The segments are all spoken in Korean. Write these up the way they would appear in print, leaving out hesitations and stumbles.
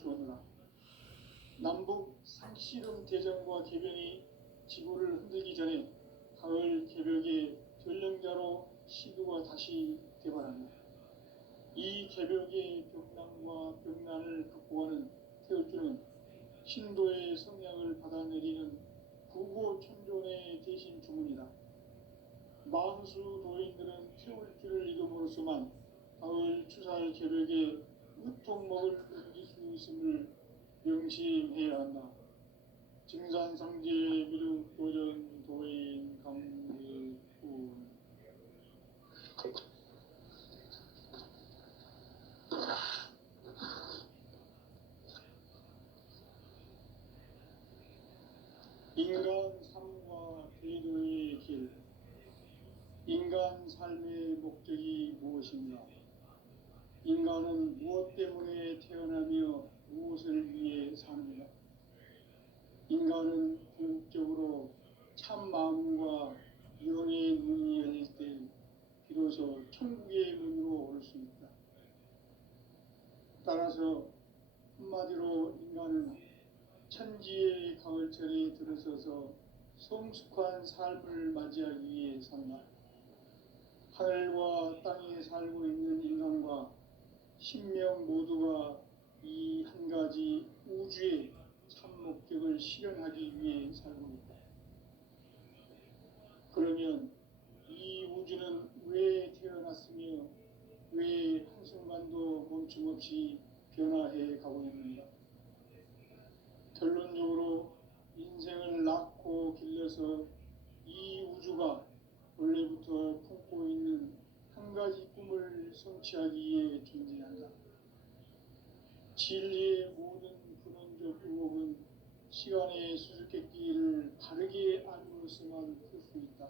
주었노라. 남북 상씨름 대전과 개병이 지구를 흔들기 전에 가을 개벽의 전령자로 시두가 다시 개발한다. 이 개벽의 벽난과 벽난을 극복하는 태울주는 신도의 성량을 받아내리는 구고천존의 대신 주문이다. 만수 도인들은 태울주를 이름으로서만 가을 추살 개벽의 으통목을 옮길 수 있음을 명심해야 한다. 증산상제 미륵도전 도인 강대군. 인간 삶과 대도의 길. 인간 삶의 목적이 무엇인가? 인간은 무엇 때문에 태어나며 무엇을 위해 사는가? 인간은 궁극적으로 참 마음과 영의 문이 열릴 때 비로소 천국의 문으로 올 수 있다. 따라서 한마디로 인간은 천지의 가을철에 들어서서 성숙한 삶을 맞이하기 위해 산다. 하늘과 땅에 살고 있는 인간과 신명 모두가 이 한 가지 우주의 참 목적을 실현하기 위해 살고 있다. 그러면 이 우주는 왜 태어났으며 왜 한순간도 멈춤없이 변화해 가고 있는가? 결론적으로 인생을 낳고 길러서 이 우주가 원래부터 품고 있는 한 가지 꿈을 성취하기 위해 존재한다. 진리의 모든 근원적 의혹은 시간의 수수께끼를 바르게 알므로서만 풀 수 있다.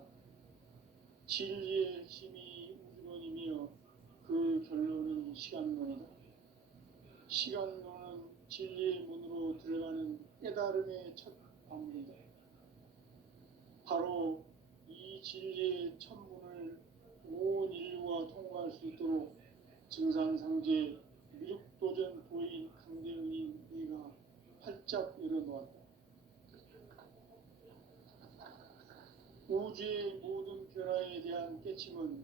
진리의 핵심이 우주론이며 그 결론은 시간론이다. 시간론은 진리의 문으로 들어가는 깨달음의 첫 방문이다. 바로 이 진리의 첫 문을 온 인류가 통과할 수 있도록 증산상제 미륵도전 도인 강대훈이 네가 활짝 열어놓았다. 우주의 모든 변화에 대한 깨침은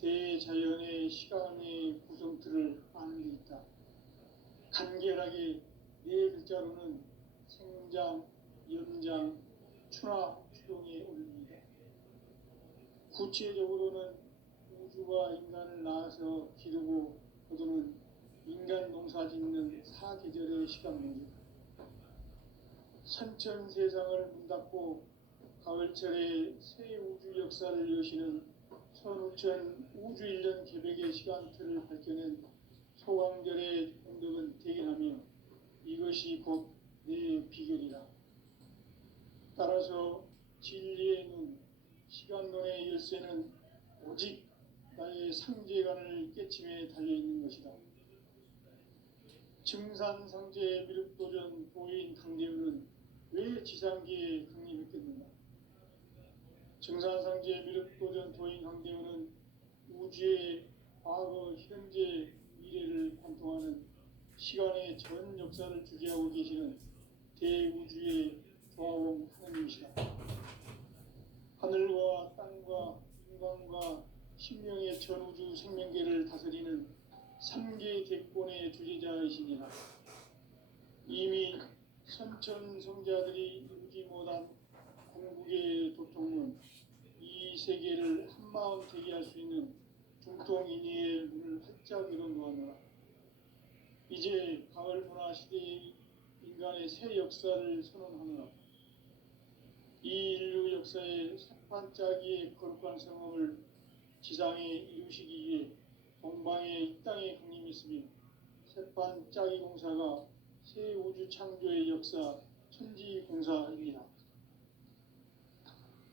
대자연의 시간의 구성틀을 아는 데 있다. 간결하게 네 글자로는 생장, 연장, 추나 추동에 올립니다. 구체적으로는 우주가 인간을 낳아서 기르고 거두는 인간 농사 짓는 사계절의 시간 문제. 선천세상을 문닫고 가을철에 새 우주 역사를 여시는 선우천 우주일년 개벽의 시간틀을 밝혀낸 소강절의 공덕은 대견하며 이것이 곧 내 비결이라. 따라서 진리의 눈, 시간론의 열쇠는 오직 나의 상제관을 깨침에 달려있는 것이다. 증산상제 미륵도전 도인 강대훈은 왜 지상계에 강림했겠는가? 증산상제 미륵도전 도인 강대훈은 우주의 과거, 현재, 미래를 관통하는 시간의 전 역사를 주재하고 계시는 대우주의 조화원 하느님이시다. 하늘과 땅과 인간과 신명의 전우주 생명계를 다스리는 3개 대권의 주재자이시니라. 이미 선천성자들이 이루지 못한 궁극의 도통문, 이 세계를 한마음 되게 할 수 있는 중통인의의 문을 활짝 열어놓았노라. 이제 가을 문화 시대의 인간의 새 역사를 선언하노라. 이 인류 역사의 새판짜기의 거룩한 성업을 지상에 이루시기 위해 동방의 이 땅에 강림했으며 새판짜기 공사가 새 우주 창조의 역사 천지공사입니다.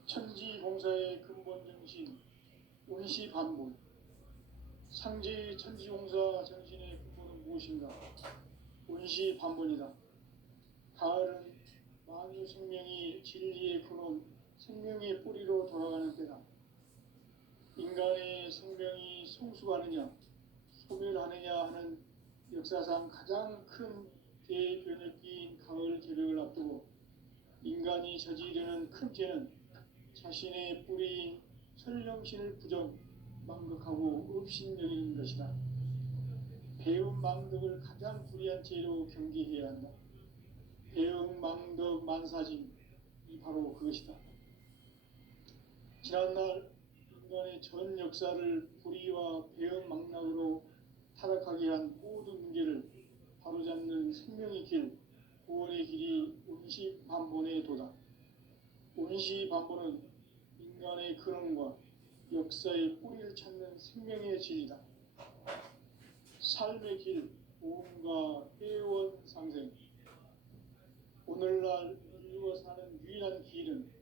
천지공사의 근본 정신 운시반본. 상제의 천지공사 정신의 근본은 무엇인가? 운시반본이다. 가을은 만유 생명이 진리의 근원, 생명의 뿌리로 돌아가는 때다. 인간의 생명이 성숙하느냐, 소멸하느냐 하는 역사상 가장 큰 대변혁기인 가을 개벽을 앞두고 인간이 저지르는 큰 죄는 자신의 뿌리인 설령신을 망각하고 업신여기는 것이다. 배은 망덕을 가장 불의한 죄로 경계해야 한다. 배은 망덕 만사짐이 바로 그것이다. 지난날 인간의 전 역사를 불의와 배은 망락으로 타락하게 한 모든 문제를 바로잡는 생명의 길, 구원의 길이 운시반본의 도다. 운시반본은 인간의 근원과 역사의 뿌리를 찾는 생명의 진리다. 삶의 길, 보험과 회원 상생. 오늘날 인류가 사는 유일한 길은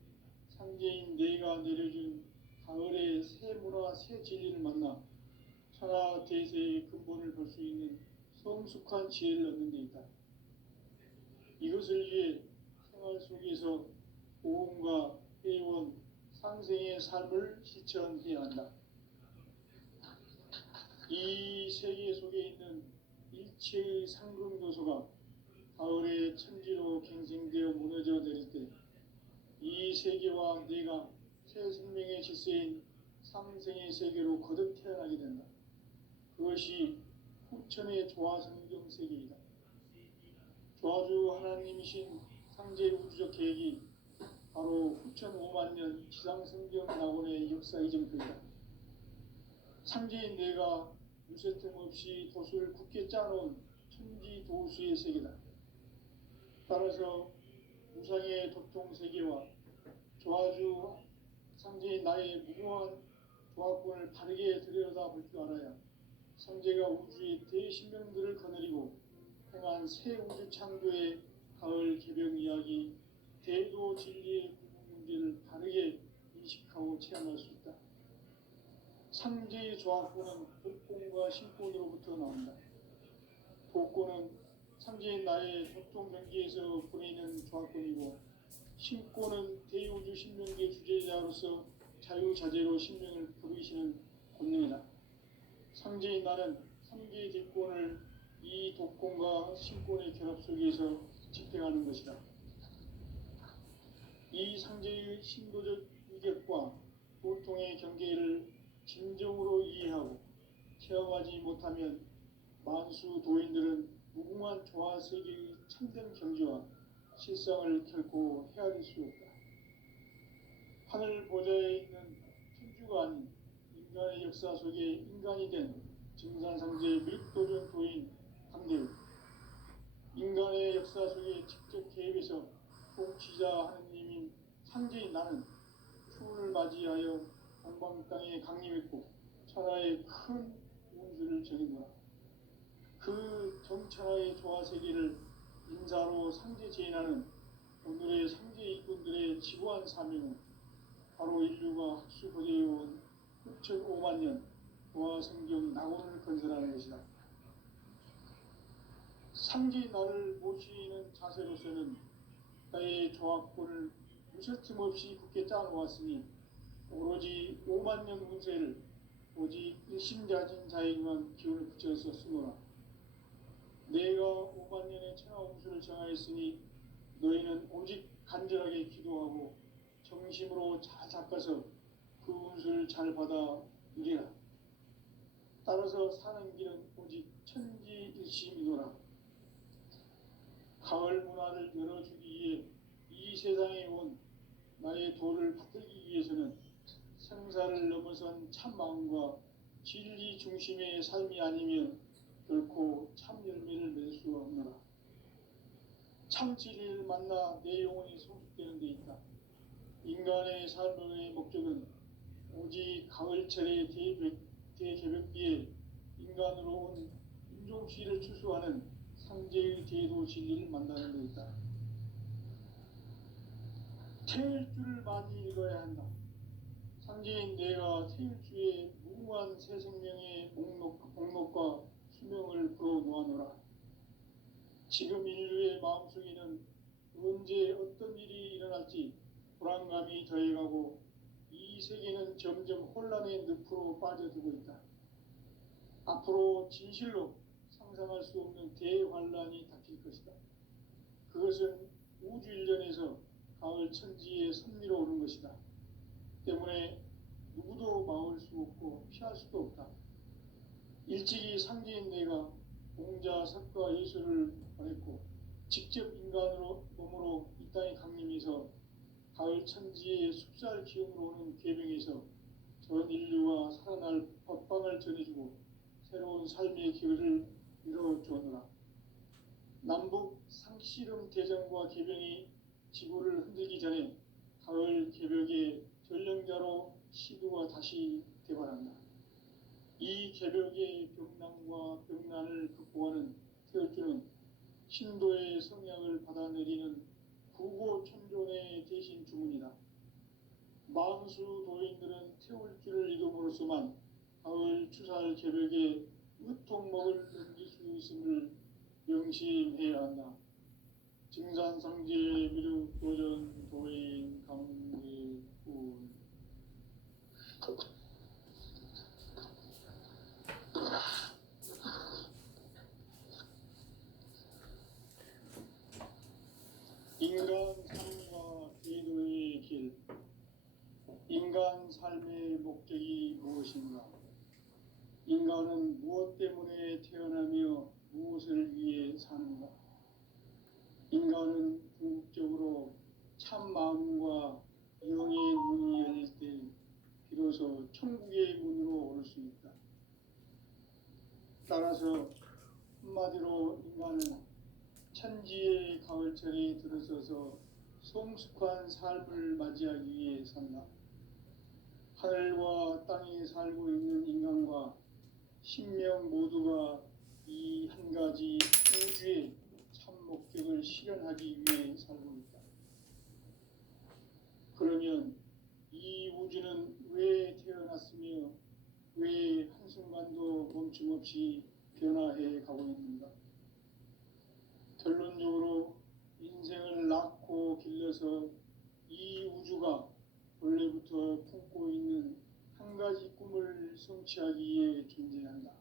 상제인 내가 내려준 가을의 새 문화, 새 진리를 만나 천하 대세의 근본을 볼 수 있는 성숙한 지혜를 얻는 데 있다. 이것을 위해 생활 속에서 보험과 회원, 상생의 삶을 실천해야 한다. 이 세계 속에 있는 일체의 상금도서가 가을의 천지로 갱생되어 무너져 내릴 때 이 세계와 내가 새 생명의 질서인 상생의 세계로 거듭 태어나게 된다. 그것이 후천의 조화성경 세계이다. 조화주 하나님이신 상제 우주적 계획이 바로 후천 5만 년 지상성경 낙원의 역사 이정표이다. 상제인 내가 유세틈 없이 도수를 굳게 짜놓은 천지 도수의 세계다. 따라서 무상의 도통 세계와 조화주 상제인 나의 무궁한 조화권을 바르게 들여다볼 줄 알아야 상제가 우주의 대신명들을 거느리고 행한 새 우주 창조의 가을 개벽 이야기, 대도 진리의 구분 문제를 바르게 인식하고 체험할 수 있다. 상제의 조화권은 복권과 신권으로부터 나온다. 복권은 상제인 나의 도통 경계에서 보내는 조화권이고, 신권은 대우주 신명계 주제자로서 자유자재로 신명을 부르시는 권능이다. 상제인 나는 상제의 대권을 이 독권과 신권의 결합 속에서 집행하는 것이다. 이 상제의 신도적 위격과 보통의 경계를 진정으로 이해하고 체험하지 못하면 만수 도인들은 무궁한 조화 세계의 참된 경지와 실상을 결코 헤아릴 수 없다. 하늘 보좌에 있는 천주가 아닌 인간의 역사 속에 인간이 된 증산상제 및도전 도인 강대우, 인간의 역사 속에 직접 개입해서 통치자 하느님인 상제인 나는 추운을 맞이하여 동방 땅에 강림했고 천하의 큰 운수를 정했노라. 그 정천하의 조화세계를 인사로 상제 제인하는 오늘의 상제 일꾼들의 지구한 사명은 바로 인류가 학수고대해온 6,5만 년 조화성경 낙원을 건설하는 것이다. 상제인 나를 모시는 자세로서는 나의 조화권을 무쇠틈 없이 굳게 짜놓았으니 오로지 5만 년 운세를 오직 일심자진 자에게만 기운을 붙여서 쓰노라. 내가 5만 년의 천하 운수를 정하였으니 너희는 오직 간절하게 기도하고 정심으로 잘 닦아서 그 운수를 잘 받아 누리라. 따라서 사는 길은 오직 천지일심이노라. 가을 문화를 열어주기 위해 이 세상에 온 나의 도를 받들기 위해서는 생사를 넘어선 참 마음과 진리 중심의 삶이 아니면 결코 참 열매를 맺을 수 없노라. 참 진리를 만나 내 영혼이 성숙되는 데 있다. 인간의 삶의 목적은 오직 가을철의 대개벽기에 인간으로 온 인종시를 추수하는 상제의 대도 진리를 만나는 데 있다. 태일주를 많이 읽어야 한다. 상제인 내가 태일주의 무궁한 새 생명의 목록과 수명을 풀어놓아노라. 지금 인류의 마음속에는 언제 어떤 일이 일어날지 불안감이 더해가고 이 세계는 점점 혼란의 늪으로 빠져들고 있다. 앞으로 진실로 상상할 수 없는 대환란이 닥칠 것이다. 그것은 우주 일련에서 가을 천지의 섭리로 오는 것이다. 때문에 누구도 막을 수 없고 피할 수도 없다. 일찍이 상제인 내가 공자, 석가, 예수를 보냈고 직접 인간으로 몸으로 이 땅에 강림해서 가을 천지의 숲살 기운으로 오는 계명에서 전 인류와 살아날 법방을 전해주고 새로운 삶의 길을 이뤄주었노라. 남북 상씨름 대전과 계병이 지구를 흔들기 전에 가을 개벽의 전령자로 시두가 다시 대발한다. 이 개벽의 병난과 병난을 극복하는 태울주는 신도의 성약을 받아내리는 구고천존의 대신 주문이다. 망수 도인들은 태울주를 이름으로서만 가을 추살 개벽의 으통목을 넘길 수 있음을 명심해야 한다. 증산상제 미륵 도전 도인 강대군 인간 삶과 기도의 길. 인간 삶의 목적이 무엇인가? 인간은 무엇 때문에 태어나며 무엇을 위해 사는가? 인간은 궁극적으로 참 마음과 영의 문이 열릴 때 비로소 천국의 문으로 오를 수 있다. 따라서 한마디로 인간은 천지의 가을철에 들어서서 성숙한 삶을 맞이하기 위해 산다. 하늘과 땅에 살고 있는 인간과 신명 모두가 이 한 가지 우주의 참 목적을 실현하기 위해 살고 있다. 그러면 이 우주는 왜 태어났으며 왜 한순간도 멈춤없이 변화해 가고 있는가? 결론적으로 인생을 낳고 길러서 이 우주가 원래부터 품고 있는 한 가지 꿈을 성취하기 위해 존재한다.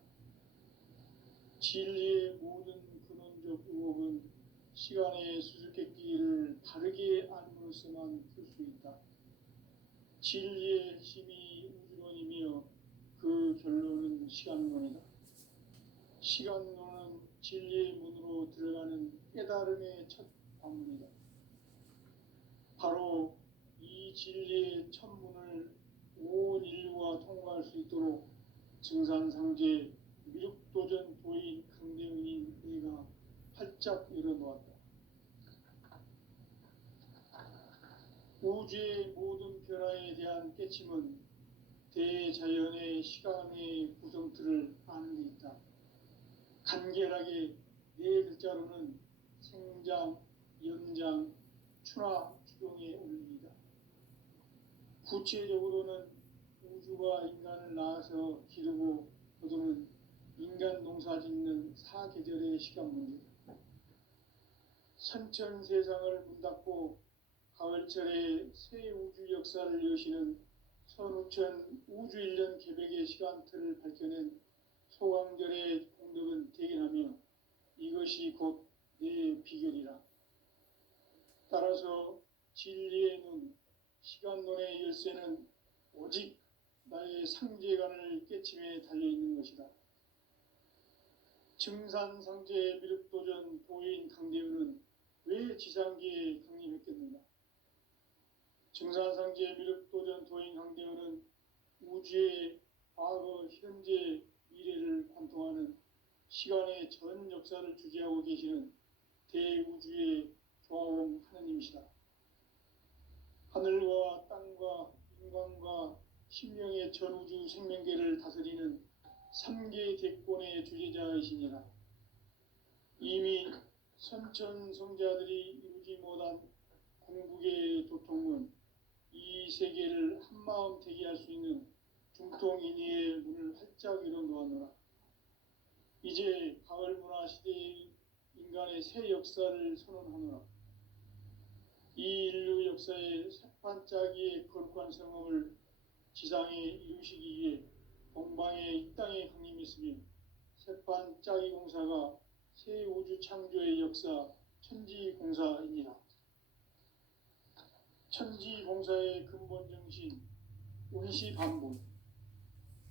진리의 모든 근원적 의혹은 시간의 수수께끼를 바르게 알므로써만 풀 수 있다. 진리의 핵심이 우주론이며 그 결론은 시간론이다. 시간론은 진리의 문으로 들어가는 깨달음의 첫 방문이다. 바로 이 진리의 첫 문을 온 인류가 통과할 수 있도록 증산상제 미륵도전 도인 강대훈인 내가 활짝 열어놓았다. 우주의 모든 변화에 대한 깨침은 대자연의 시간의 구성틀을 아는 데 있다. 간결하게 네 글자로는 생장, 연장, 추나 추동의 원리이다. 구체적으로는 우주가 인간을 낳아서 기르고 거두는 인간 농사 짓는 사계절의 시간 문제다. 선천 세상을 문 닫고 가을철에 새 우주 역사를 여시는 선우천 우주일년 개백의 시간틀을 밝혀낸 소강절의 공덕은 대견하며 이것이 곧 내 비결이라. 따라서 진리의 눈, 시간론의 열쇠는 오직 나의 상제관을 깨침에 달려있는 것이다. 증산상제 미륵도전 도인 강대훈은 왜 지상계에 강림했겠는가? 증산상제 미륵도전 도인 강대훈은 우주의 과거, 현재, 미래를 관통하는 시간의 전 역사를 주재하고 계시는 대우주의 조화원 하느님이시다. 하늘과 땅과 인간과 신명의 전우주 생명계를 다스리는 3개 대권의 주재자이시니라. 이미 선천성자들이 이루지 못한 궁극의 도통은 이 세계를 한마음 되게 할 수 있는 중통인의의 문을 활짝 열어놓았노라. 이제 가을 문화 시대의 인간의 새 역사를 선언하노라. 이 인류 역사의 새판짜기의 거룩한 성업을 지상에 이루시기 위해 동방의 이 땅에 강림했으며 세판 짜기 공사가 새 우주 창조의 역사 천지공사입니다. 천지공사의 근본 정신 운시반본.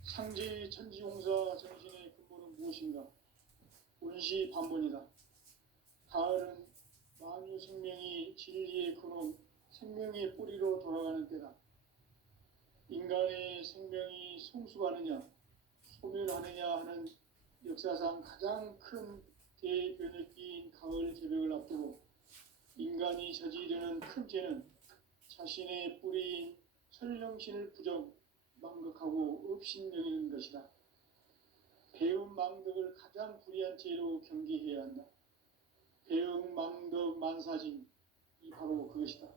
상제의 천지공사 정신의 근본은 무엇인가? 운시반본이다. 가을은 만유 생명이 진리의 근원, 생명의 뿌리로 돌아가는 때다. 인간의 생명이 성숙하느냐, 소멸하느냐 하는 역사상 가장 큰 대변혁기인 가을 개벽을 앞두고 인간이 저지르는 큰 죄는 자신의 뿌리인 설령신을 망각하고 업신여기는 것이다. 배음 망덕을 가장 불의한 죄로 경계해야 한다. 배음 망덕 만사짐이 바로 그것이다.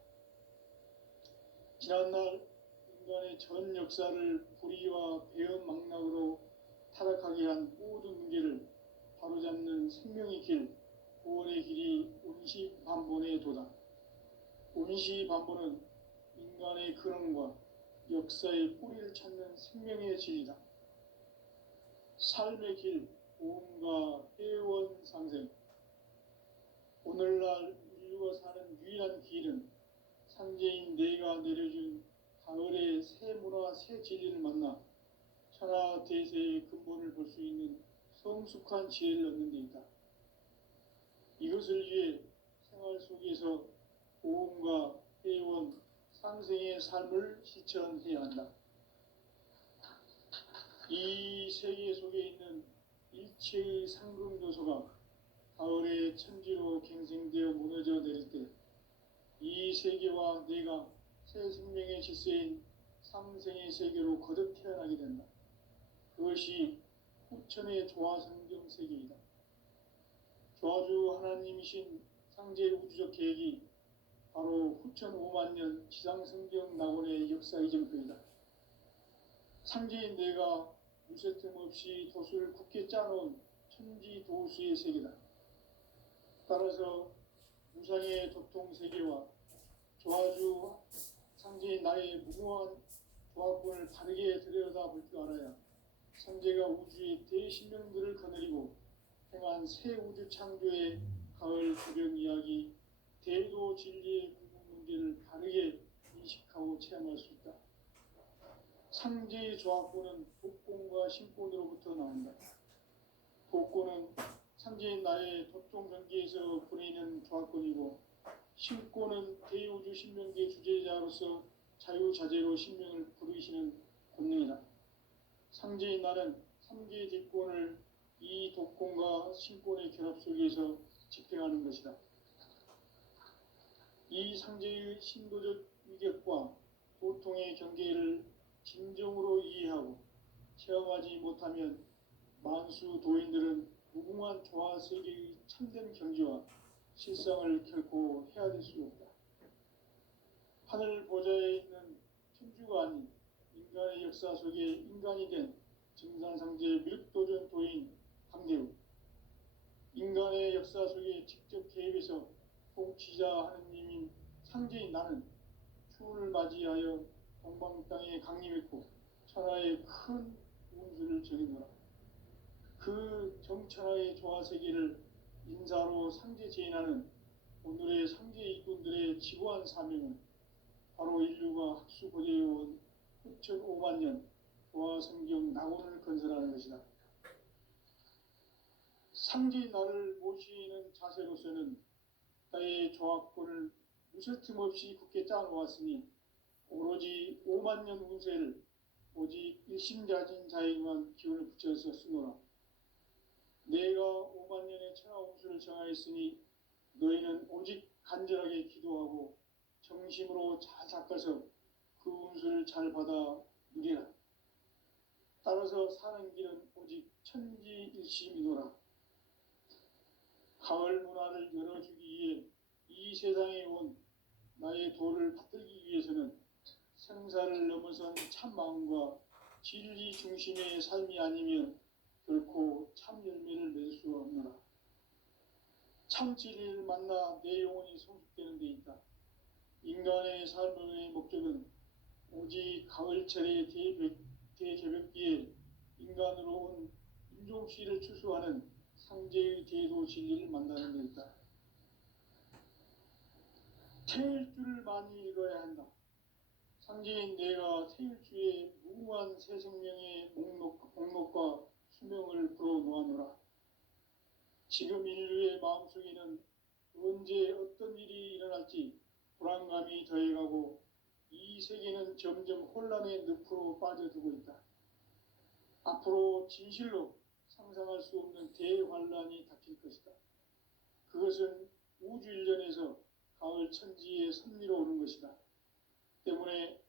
지난날 인간의 전 역사를 불의와 배음 망락으로 타락하게 한 모든 문제를 바로잡는 생명의 길, 구원의 길이 운시반본의 도다. 운시반본은 인간의 근원과 역사의 뿌리를 찾는 생명의 진리다. 삶의 길, 보험과 회원 상생. 오늘날 인류가 사는 유일한 길은 상제인 내가 내려준 가을의 새 문화, 새 진리를 만나 천하 대세의 근본을 볼 수 있는 성숙한 지혜를 얻는 데 있다. 이것을 위해 생활 속에서 보험과 회원, 상생의 삶을 실천해야 한다. 이 세계 속에 있는 일체의 상금 요소가 가을의 천지로 갱생되어 무너져 내릴 때 이 세계와 내가 새 생명의 질서인 상생의 세계로 거듭 태어나게 된다. 그것이 후천의 조화성경 세계이다. 조화주 하나님이신 상제 우주적 계획이 바로 후천 5만 년 지상성경 낙원의 역사 이정표이다. 상제인 내가 무쇠틈 없이 돛을 굳게 짜놓은 천지도수의 세계다. 따라서 무상의 도통 세계와 조화주 상제인 나의 무궁한 조화권을 바르게 들여다볼 줄 알아야 상제가 우주의 대신령들을 거느리고 행한 새 우주 창조의 가을 개벽 이야기, 대도 진리의 궁극 문제를 바르게 인식하고 체험할 수 있다. 상제의 조화권은 독권과 신권으로부터 나온다. 독권은 상제인 나의 도통 경계에서 보내는 조화권이고, 신권은 대우주 신명계 주제자로서 자유자재로 신명을 부르시는 권능이다. 상제인 나는 삼계의 대권을 이 독권과 신권의 결합 속에서 집행하는 것이다. 이 상제의 신도적 위격과 도통의 경계를 진정으로 이해하고 체험하지 못하면 만수 도인들은 무궁한 조화 세계의 참된 경지와 실상을 결코 헤아릴 수 없다. 하늘 보좌에 있는 천주가 아닌 인간의 역사 속에 인간이 된 증산상제 밀도전 도인 강대우, 인간의 역사 속에 직접 개입해서 통치자 하느님인 상제인 나는 추운을 맞이하여 동방 땅에 강림했고 천하의 큰 운수를 정해노라. 그 정천하의 조화세계를 인사로 상제 제인하는 오늘의 상제 일꾼들의 지고한 사명은 바로 인류가 학수고대해온 후천 5만 년 조화성경 낙원을 건설하는 것이다. 상제인 나를 모시는 자세로서는 나의 조화권을 무쇠틈 없이 굳게 짜놓았으니 오로지 5만 년 운세를 오직 일심자진 자에게만 기운을 붙여서 쓰노라. 내가 5만 년의 천하 운수를 정하였으니 너희는 오직 간절하게 기도하고 정심으로 잘 닦아서 그 운수를 잘 받아 누리라. 따라서 사는 길은 오직 천지일심이노라. 가을 문화를 열어주기 위해 이 세상에 온 나의 도를 받들기 위해서는 생사를 넘어선 참 마음과 진리 중심의 삶이 아니면 결코 참 열매를 맺을 수 없노라. 참 진리를 만나 내 영혼이 성숙되는 데 있다. 인간의 삶의 목적은 오직 가을철의 대개벽기에 인간으로 온 윤종씨를 추수하는 상제의 대도 진리를 만나는 데 있다. 태일주를 많이 읽어야 한다. 상제인 내가 태일주의 무궁한 새 생명의 목록과 수명을 불어놓아노라. 지금 인류의 마음속에는 언제 어떤 일이 일어날지 불안감이 더해가고 이 세계는 점점 혼란의 늪으로 빠져들고 있다. 앞으로 진실로 상상할 수 없는 대환란이 닥칠 것이다. 그것은 우주 일련에서 가을 천지의 섭리로 오는 것이다. 때문에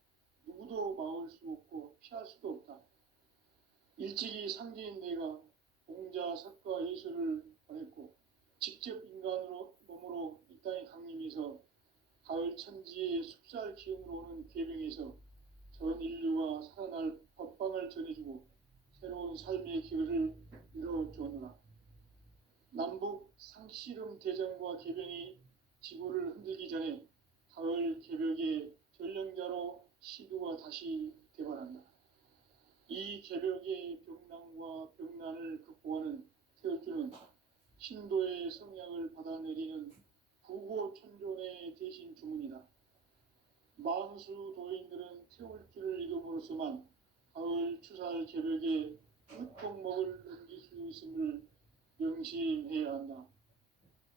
누구도 막을 수 없고 피할 수도 없다. 일찍이 상제인 내가 공자, 석가, 예수를 보냈고 직접 인간으로 몸으로 이 땅에 강림해서 가을 천지의 숲살 기운으로 오는 계명에서 전 인류가 살아날 법방을 전해주고 새로운 삶의 기회를 이뤄주오노라. 남북 상씨름 대전과 개병이 지구를 흔들기 전에 가을 개벽의 전령자로 시두가 다시 개발한다. 이 개벽의 병난과 병난을 극복하는 태울주는 신도의 성약을 받아내리는 부고천존의 대신 주문이다. 만수 도인들은 태울주를 이름으로서만 가을 추살 개벽의 끝곡목을 넘길 수 있음을 명심해야 한다.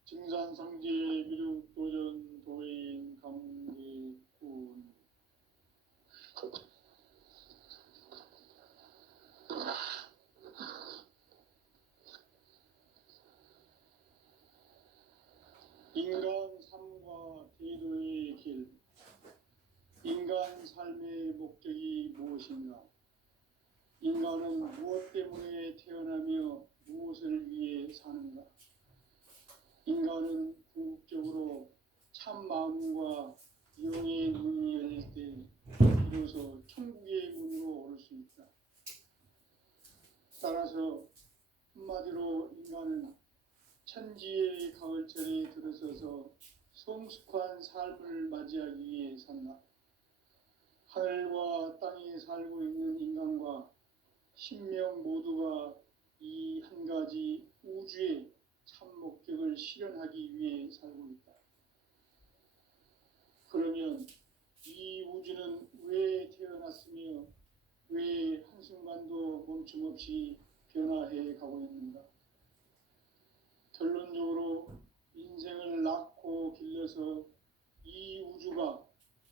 증산상제 미륵도전 도인 감개군. 인간 삶과 대도의 길. 인간 삶의 목적이 무엇인가? 인간은 무엇 때문에 태어나며 무엇을 위해 사는가? 인간은 궁극적으로 참 마음과 영의 문이 열릴 때 비로소 천국의 문으로 오를 수 있다. 따라서 한마디로 인간은 천지의 가을철에 들어서서 성숙한 삶을 맞이하기 위해 산다. 하늘과 땅에 살고 있는 인간과 신명 모두가 이 한 가지 우주의 참 목적을 실현하기 위해 살고 있다. 그러면 이 우주는 왜 태어났으며 왜 한순간도 멈춤없이 변화해 가고 있는가? 결론적으로 인생을 낳고 길러서 이 우주가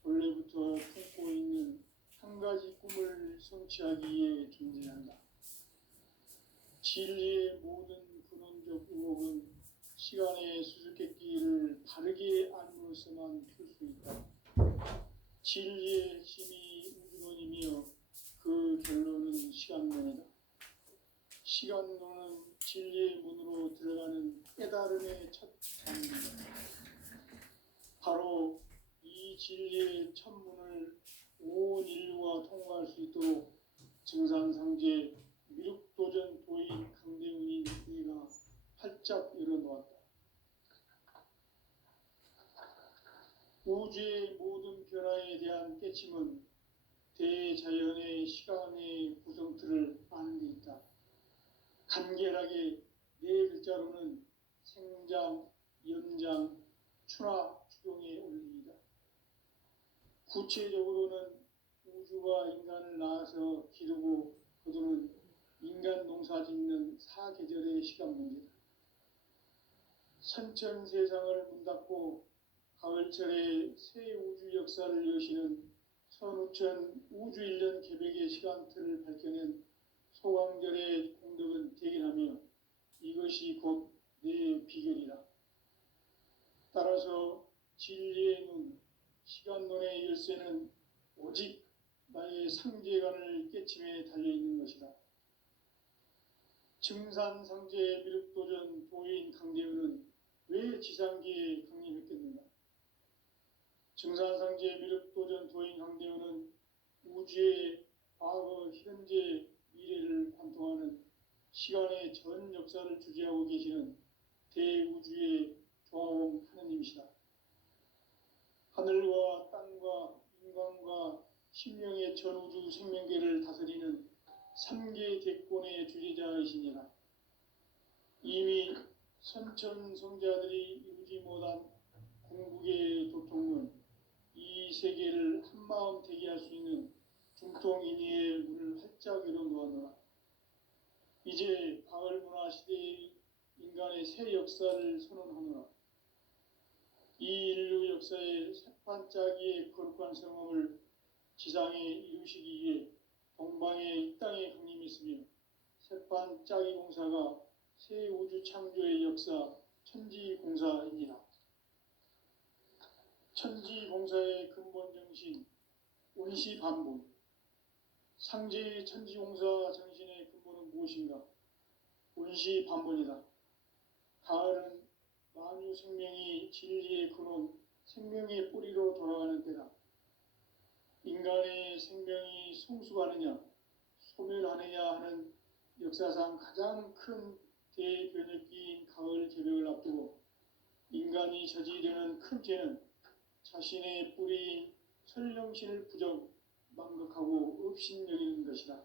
원래부터 품고 있는 한 가지 꿈을 성취하기 위해 존재한다. 진리의 모든 근원적 의혹은 시간의 수수께끼를 바르게 알므로서만 풀 수 있다. 진리의 핵심이 우주론이며 그 결론은 시간론이다. 시간론은 진리의 문으로 들어가는 깨달음의 첫 단계이다. 바로 이 진리의 첫 문을 온 인류가 통과할 수 있도록 증산상제 미륵도전 도인 강대훈이 네가 활짝 열어놓았다. 우주의 모든 변화에 대한 깨침은 대자연의 시간의 구성틀을 아는 데 있다. 간결하게 네 글자로는 생장, 연장, 추나 추동의 원리이다. 구체적으로는 우주가 인간을 낳아서 기르고 거두는 인간 농사 짓는 사계절의 시간 문제다. 선천 세상을 문 닫고 가을철에 새 우주 역사를 여시는 선우천 우주 일년 개벽의 시간틀을 밝혀낸 소강절의 공덕은 대견하며 이것이 곧 내 비결이다. 따라서 진리의 눈, 시간론의 열쇠는 오직 나의 상제관을 깨침에 달려있는 것이다. 증산상제 미륵도전 도인 강대훈은 왜 지상계에 강림했겠는가? 증산상제 미륵도전 도인 강대훈은 우주의 과거, 현재, 미래를 관통하는 시간의 전 역사를 주재하고 계시는 대우주의 조화원 하느님이시다. 하늘과 땅과 인간과 신명의 전우주 생명계를 다스리는 삼계 대권의 주재자이시니라. 이미 선천성자들이 이루지 못한 궁극의 도통은 이 세계를 한마음 되게 할 수 있는 중통인의의 문을 활짝 열어놓았노라. 이제 가을 문화 시대의 인간의 새 역사를 선언하노라. 이 인류 역사의 새반짝이의 거룩한 성험을 지상에 이루시기 위해 동방의 이 땅에 강림했으며 새반짝이 공사가 새 우주 창조의 역사 천지공사입니다. 천지공사의 근본 정신 원시반복. 상제의 천지공사 정신의 근본은 무엇인가? 원시반복이다. 가을은 만유 생명이 진리의 근원, 생명의 뿌리로 돌아가는 때다. 인간의 생명이 성숙하느냐, 소멸하느냐 하는 역사상 가장 큰 대변혁기인 가을 개벽을 앞두고 인간이 저지르는 큰 죄는 자신의 뿌리인 설령신을 망각하고 업신여기는 것이다.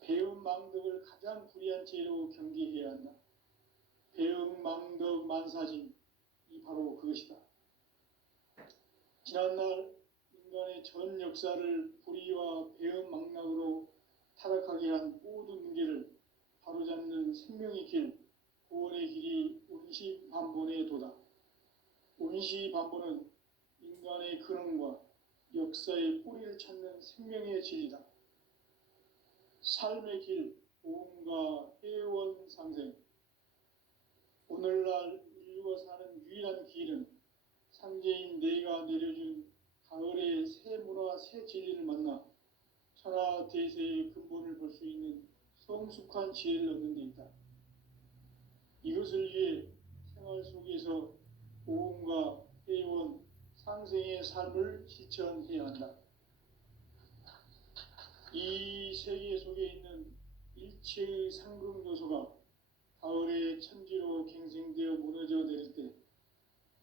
배움 망덕을 가장 불의한 죄로 경계해야 한다. 배움 망덕 만사진, 이 바로 그것이다. 지난날 인간의 전 역사를 불의와 배움 망락으로 타락하게 한 모든 문제를 바로잡는 생명의 길, 구원의 길이 원시반본의 도다. 원시반본은 인간의 근원과 역사의 뿌리를 찾는 생명의 진리다. 삶의 길, 보험과 회원 상생. 오늘날 인류가 사는 유일한 길은 상제인 내가 내려준 가을의 새 문화, 새 진리를 만나 천하 대세의 근본을 볼 수 있는 성숙한 지혜를 얻는 데 있다. 이것을 위해 생활 속에서 보험과 회원, 상생의 삶을 실천해야 한다. 이 세계 속에 있는 일체의 상급 요소가 가을의 천지로 갱생되어 무너져 내릴 때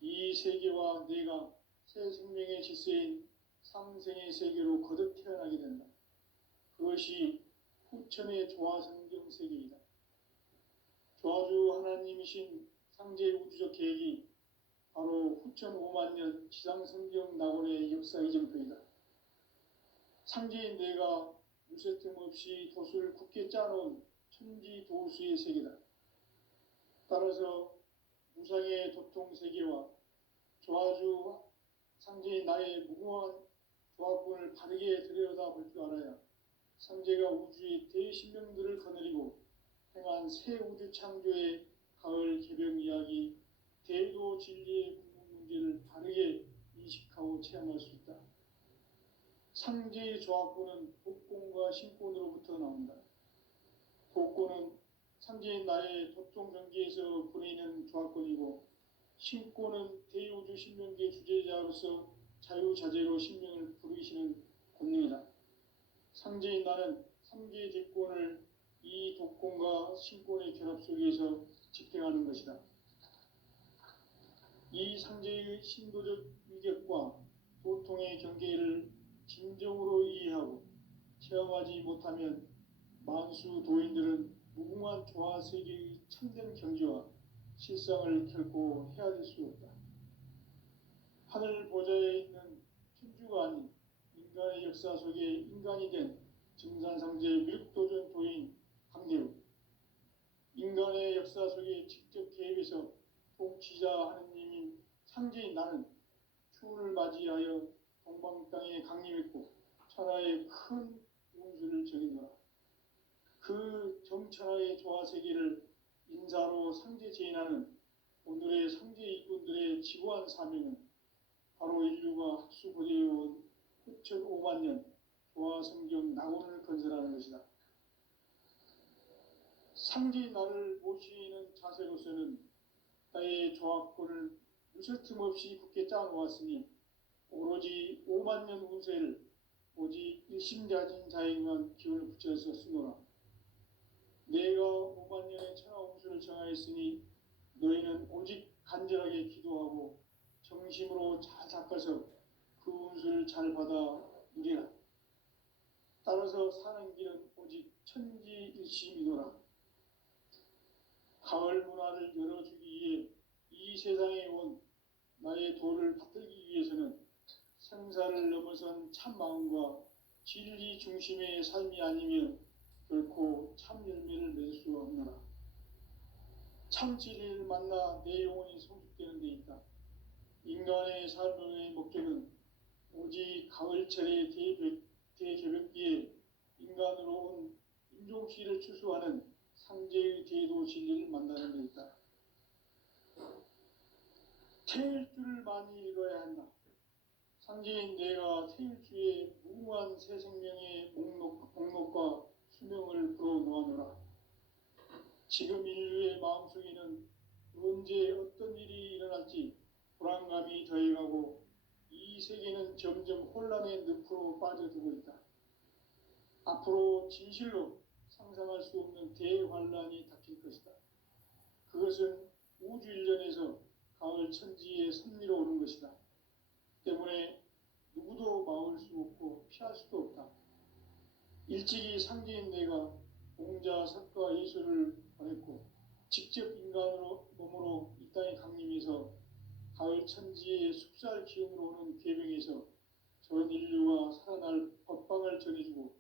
이 세계와 내가 새 생명의 질서인 상생의 세계로 거듭 태어나게 된다. 그것이 후천의 조화성경 세계이다. 조화주 하나님이신 상제 우주적 계획이 바로 후천 5만 년 지상성경 낙원의 역사 이정표이다. 상제인 내가 무쇠틈 없이 돛을 굳게 짜놓은 천지도수의 세계다. 따라서 무상의 도통 세계와 조화주 상제인 나의 무궁한 조합군을 바르게 들여다볼 줄 알아야 상제가 우주의 대신명들을 거느리고 행한 새 우주 창조의 가을 개벽 이야기, 대도 진리의 궁극 문제를 바르게 인식하고 체험할 수 있다. 상제의 조합군은 독공과 신권으로부터 나온다. 독권은 상제인 나의 도통 경계에서 보내는 조합권이고, 신권은 대우주 신명계 주제자로서 자유자재로 신명을 부르시는 권능이다. 상제인 나는 상제의 대권을 이 독권과 신권의 결합 속에서 집행하는 것이다. 이 상제의 신도적 위격과 도통의 경계를 진정으로 이해하고 체험하지 못하면 만수 도인들은 무궁한 조화세계의 참된 경지와 실상을 결코 헤아릴 수 없다. 하늘 보좌에 있는 천주가 아닌 인간의 역사 속에 인간이 된 증산상제의 밀도전 도인 강대우, 인간의 역사 속에 직접 개입해서 통치자 하느님인 상제인 나는 추운을 맞이하여 동방 땅에 강림했고 천하의 큰 운수를 정인노라. 그 정천하의 조화세계를 인사로 상제 제인하는 오늘의 상제 일꾼들의 지고한 사명은 바로 인류가 학수고대해온 후천 5만 년 조화성경 낙원을 건설하는 것이다. 상제인 나를 모시는 자세로서는 나의 조합권을 무설틈 없이 굳게 짜놓았으니 오로지 5만 년 운세를 오직 일심자진 자에게만 기운을 붙여서 쓰노라. 내가 5만 년의 천하 운수를 정하였으니 너희는 오직 간절하게 기도하고 정심으로 잘 닦아서 그 운수를 잘 받아 누리라. 따라서 사는 길은 오직 천지일심이노라. 가을 문화를 열어주기 위해 이 세상에 온 나의 도를 받들기 위해서는 생사를 넘어선 참 마음과 진리 중심의 삶이 아니면 결코 참 열매를 맺을 수 없노라. 참 진리를 만나 내 영혼이 성숙되는 데 있다. 인간의 삶의 목적은 오직 가을철의 대개벽기에 인간으로 온 인종씨를 추수하는 상제의 대도 진리를 만나는 데 있다. 태일주를 많이 읽어야 한다. 상제인 내가 태일주의 무궁한 새 생명의 목록과 수명을 풀어놓아노라. 지금 인류의 마음속에는 언제 어떤 일이 일어날지 불안감이 더해가고 이 세계는 점점 혼란의 늪으로 빠져들고 있다. 앞으로 진실로 상상할 수 없는 대환란이 닥칠 것이다. 그것은 우주 일련에서 가을 천지의 섭리로 오는 것이다. 때문에 누구도 막을 수 없고 피할 수도 없다. 일찍이 상제인 내가 공자, 석가, 예수를 보냈고 직접 인간으로 몸으로 이 땅에 강림해서 가을 천지의 숲살 기운으로 오는 계명에서 전 인류와 살아날 법방을 전해주고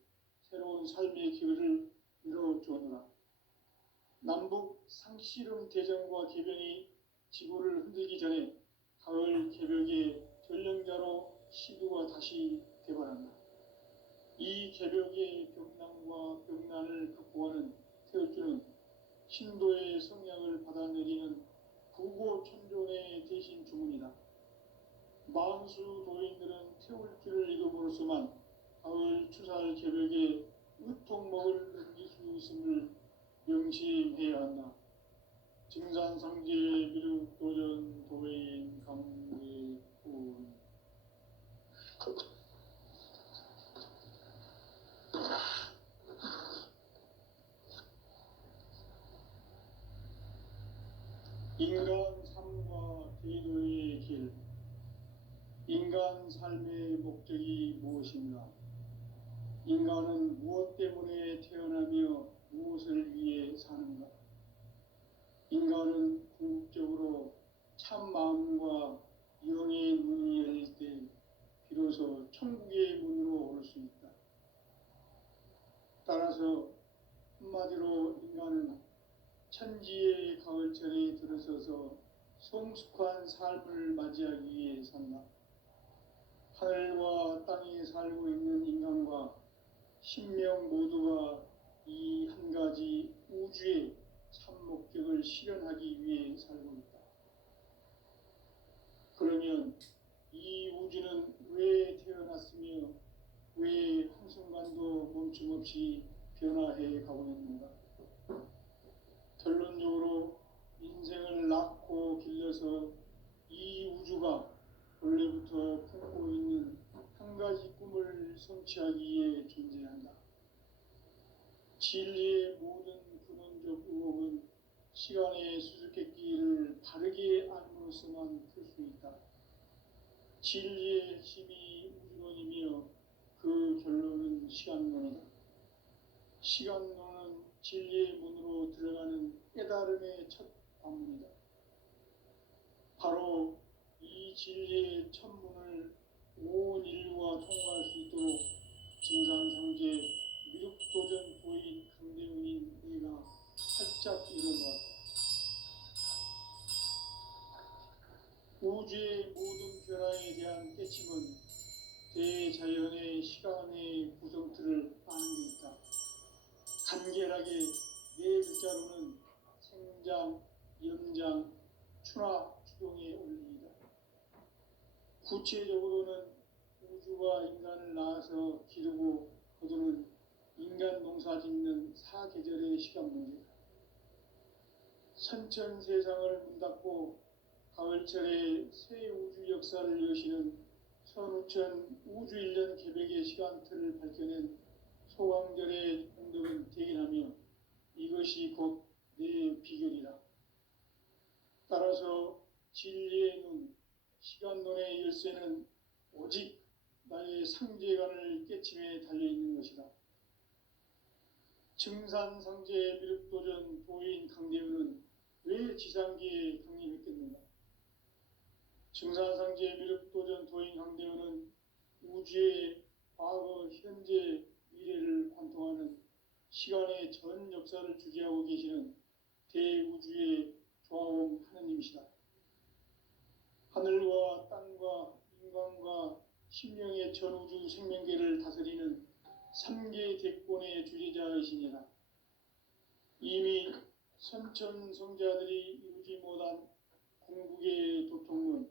새로운 삶의 기회를 이뤄주었노라. 남북 상씨름 대전과 개병이 지구를 흔들기 전에 가을 개벽의 전령자로 시두가 다시 개발한다. 이 개벽의 벽난과 벽난을 극복하는 태울주는 신도의 성향을 받아내리는 부고천존의 대신 주문이다. 만수 도인들은 태울주를 읽음으로써만 가을 추살 개벽에 의통목을 넘길 수 있음을 명심해야 한다. 증산상제 미륵 도전 도인 강대군. 인간 삶과 대도의 길. 인간 삶의 목적이 무엇인가? 인간은 무엇 때문에 태어나며 무엇을 위해 사는가? 인간은 궁극적으로 참 마음과 영의 문이 열릴 때 비로소 천국의 문으로 올 수 있다. 따라서 한마디로 인간은 천지의 가을철에 들어서서 성숙한 삶을 맞이하기 위해 산다. 하늘과 땅에 살고 있는 인간과 신명 모두가 이 한 가지 우주의 참 목적을 실현하기 위해 살고 있다. 그러면 이 우주는 왜 태어났으며 왜 한순간도 멈춤없이 변화해 가고 있는가? 결론적으로 인생을 낳고 길러서 이 우주가 원래부터 품고 있는 한 가지 꿈을 성취하기 위해 존재한다. 진리의 모든 근원적 의혹은 시간의 수수께끼를 바르게 알므로써만 풀 수 있다. 진리의 핵심이 우주론이며 그 결론은 시간론이다. 시간론은 진리의 문으로 들어가는 깨달음의 첫 관문이다. 바로 이 진리의 첫 문을 온 인류가 통과할 수 있도록 증산상제 미륵도전 도인 강대훈인 내가 활짝 열어놓았다. 우주의 모든 변화에 대한 깨침은 대자연의 시간의 구성틀을 아는 데 있다. 간결하게 네 글자로는 생장, 연장, 추나 추동의 원리이다. 구체적으로는 우주가 인간을 낳아서 기르고 거두는 인간 농사 짓는 사계절의 시간 문제다. 선천 세상을 문 닫고 가을철에 새 우주 역사를 여시는 선우천 우주일년 개벽의 시간틀을 밝혀낸 소강절의 공덕은 대견하며 이것이 곧 내 비결이라. 따라서 진리의 눈, 시간론의 열쇠는 오직 나의 상제관을 깨침에 달려있는 것이다. 증산상제 미륵도전 도인 강대훈은 왜 지상계에 강림했겠는가? 증산상제 미륵도전 도인 강대원은 우주의 과거, 현재, 미래를 관통하는 시간의 전 역사를 주재하고 계시는 대우주의 조화원 하느님이시다. 하늘과 땅과 인간과 심령의 전우주 생명계를 다스리는 삼계 대권의 주재자이시니라. 이미 선천성자들이 이루지 못한 궁극의 도통은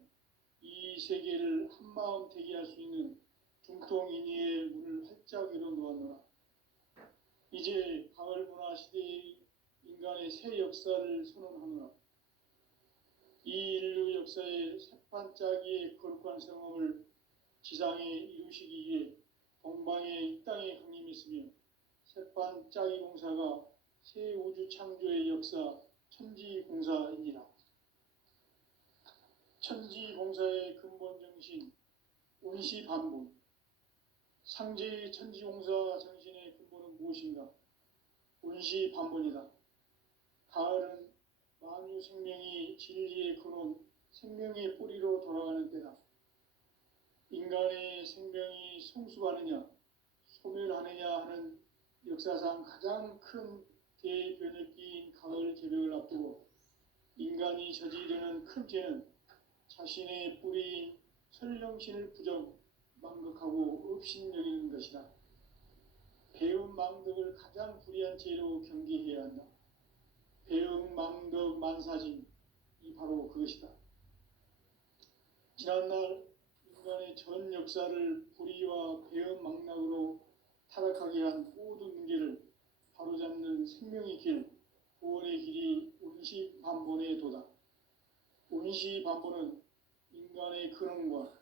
이 세계를 한마음 되게 할 수 있는 중통인의의 문을 활짝 열어놓았노라. 이제 가을 문화 시대의 인간의 새 역사를 선언하노라. 이 인류 역사의 새반짝이의 거룩한 성험을 지상에 이루시기 위해 동방의 이 땅에 강림했으며 새반짝이 공사가 새 우주 창조의 역사 천지공사이니라. 천지공사의 근본 정신 온시반본. 상제의 천지공사 정신의 근본은 무엇인가? 온시반본이다. 가을은 만유 생명이 진리의 근원, 생명의 뿌리로 돌아가는 때다. 인간의 생명이 성숙하느냐, 소멸하느냐 하는 역사상 가장 큰 대변혁기인 가을 개벽을 앞두고 인간이 저지르는 큰 죄는 자신의 뿌리인 설령신을 망극하고 업신여기는 것이다. 배운 망덕을 가장 불의한 죄로 경계해야 한다. 배응 망덕 만사진, 이 바로 그것이다. 지난날 인간의 전 역사를 불의와 배응 망락으로 타락하게 한 모든 문제를 바로잡는 생명의 길, 구원의 길이 온시반본의 도다. 온시반본은 인간의 근원과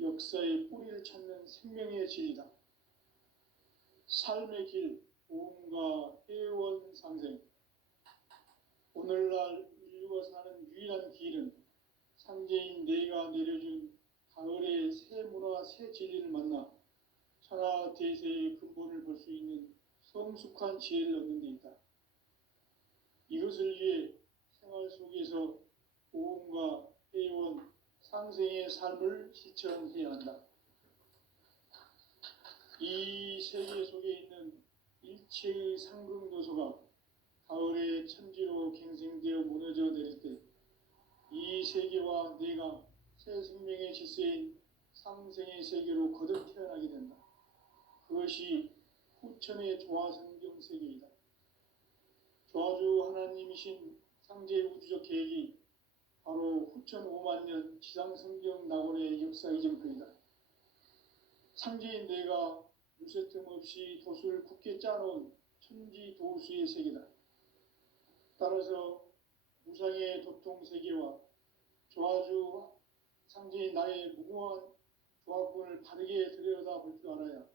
역사의 뿌리를 찾는 생명의 진리다. 삶의 길, 보험과 회원 상생. 오늘날 인류가 사는 유일한 길은 상제인 내가 내려준 가을의 새 문화, 새 진리를 만나 천하 대세의 근본을 볼 수 있는 성숙한 지혜를 얻는 데 있다. 이것을 위해 생활 속에서 보험과 회원, 상생의 삶을 실천해야 한다. 이 세계 속에 있는 일체의 상승도소가 가을의 천지로 갱생되어 무너져 내릴 때 이 세계와 내가 새 생명의 질서인 상생의 세계로 거듭 태어나게 된다. 그것이 후천의 조화성경 세계이다. 조화주 하나님이신 상제 우주적 계획이 바로 후천 5만 년 지상성경 낙원의 역사 이정표이다. 상제인 내가 무쇠틈 없이 도수를 굳게 짜놓은 천지 도수의 세계다. 따라서 무상의 도통 세계와 조화주 상제인 나의 무궁한 조화권을 바르게 들여다볼 줄 알아야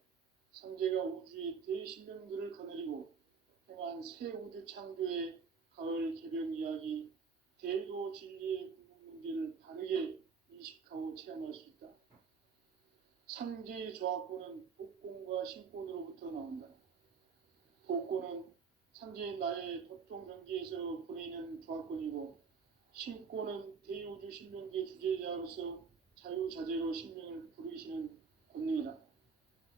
상제가 우주의 대신령들을 거느리고 행한 새 우주 창조의 가을 개벽 이야기, 대도 진리의 궁극 문제를 바르게 인식하고 체험할 수 있다. 상제의 조화권은 복권과 신권으로부터 나온다. 복권은 상제인 나의 도통 경계에서 보내는 조화권이고, 신권은 대우주 신명계 주제자로서 자유자재로 신명을 부르시는 권능이다.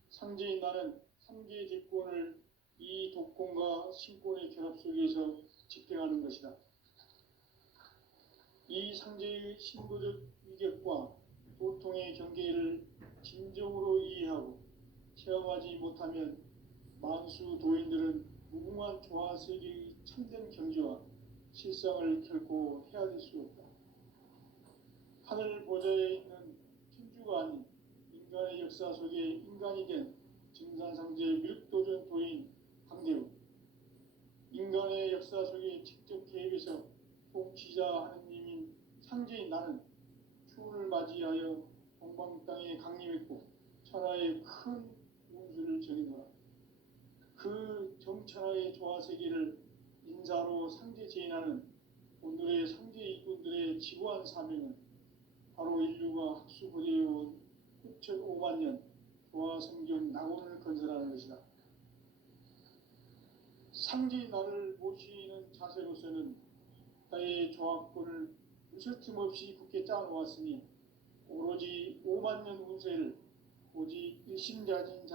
상제인 나는 상계 대권을 이 독권과 신권의 결합 속에서 집행하는 것이다. 이 상제의 신도적 위격과 도통의 경계를 진정으로 이해하고 체험하지 못하면 만수 도인들은 무궁한 조화 세계의 참된 경지와 실상을 결코 헤아릴 수 없다. 하늘 보좌에 있는 천주가 아닌 인간의 역사 속에 인간이 된 증산상제 미륵도전 도인 강대우, 인간의 역사 속에 직접 개입해서 통치자 하느님인 상제인 나는 추운을 맞이하여 동방 땅에 강림했고 천하의 큰 운수를 정해놓아 그 정천하의 조화세계를 인사로 상제 제인하는 오늘의 상제 일꾼들의 지구한 사명은 바로 인류가 학수고대해온 6,5만 년 조화성경 낙원을 건설하는 것이다. 상제인 나를 모시는 자세로서는 국가의 조합권을 으스틈없이 굳게 짜놓았으니 오로지 5만 년 운세를 오직 일심자진